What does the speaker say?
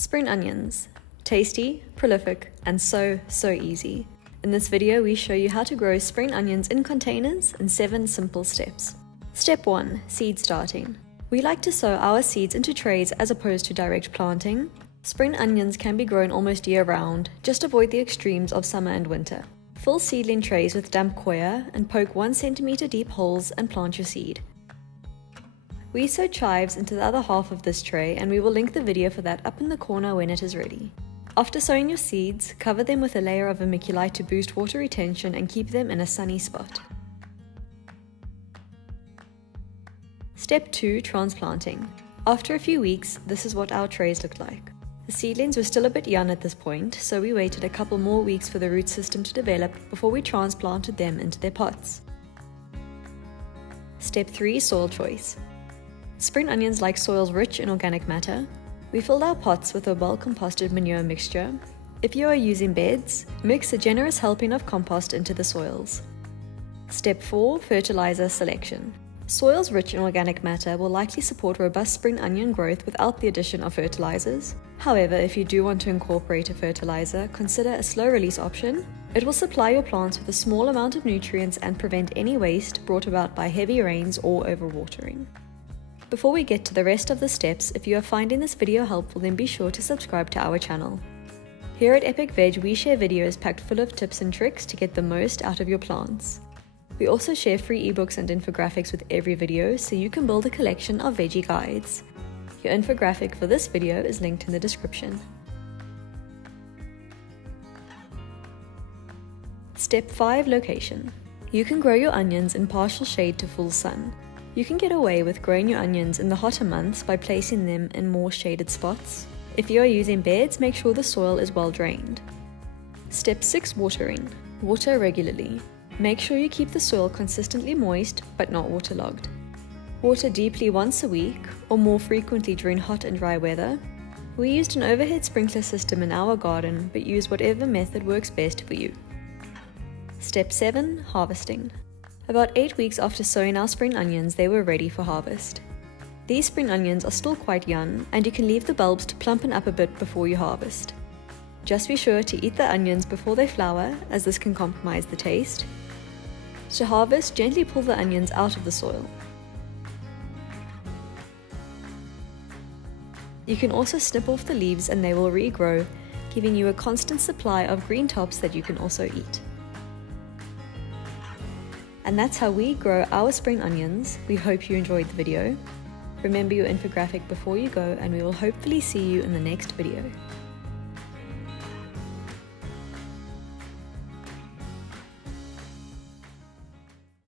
Spring onions. Tasty, prolific, and so easy. In this video, we show you how to grow spring onions in containers in 7 simple steps. Step 1. Seed starting. We like to sow our seeds into trays as opposed to direct planting. Spring onions can be grown almost year-round, just avoid the extremes of summer and winter. Fill seedling trays with damp coir and poke 1 cm deep holes and plant your seed. We sew chives into the other half of this tray, and we will link the video for that up in the corner when it is ready. After sowing your seeds, cover them with a layer of vermiculite to boost water retention and keep them in a sunny spot. Step 2. Transplanting. After a few weeks, this is what our trays looked like. The seedlings were still a bit young at this point, so we waited a couple more weeks for the root system to develop before we transplanted them into their pots. Step 3. Soil choice. Spring onions like soils rich in organic matter. We filled our pots with a well-composted manure mixture. If you are using beds, mix a generous helping of compost into the soils. Step 4. Fertilizer selection. Soils rich in organic matter will likely support robust spring onion growth without the addition of fertilizers. However, if you do want to incorporate a fertilizer, consider a slow-release option. It will supply your plants with a small amount of nutrients and prevent any waste brought about by heavy rains or overwatering. Before we get to the rest of the steps, if you are finding this video helpful, then be sure to subscribe to our channel. Here at Epic Veg, we share videos packed full of tips and tricks to get the most out of your plants. We also share free ebooks and infographics with every video, so you can build a collection of veggie guides. Your infographic for this video is linked in the description. Step 5. Location. You can grow your onions in partial shade to full sun. You can get away with growing your onions in the hotter months by placing them in more shaded spots. If you are using beds, make sure the soil is well drained. Step 6. Watering. Water regularly. Make sure you keep the soil consistently moist but not waterlogged. Water deeply once a week or more frequently during hot and dry weather. We used an overhead sprinkler system in our garden, but use whatever method works best for you. Step 7. Harvesting. About 8 weeks after sowing our spring onions, they were ready for harvest. These spring onions are still quite young, and you can leave the bulbs to plumpen up a bit before you harvest. Just be sure to eat the onions before they flower, as this can compromise the taste. To harvest, gently pull the onions out of the soil. You can also snip off the leaves and they will regrow, giving you a constant supply of green tops that you can also eat. And that's how we grow our spring onions. We hope you enjoyed the video. Remember your infographic before you go, and we will hopefully see you in the next video.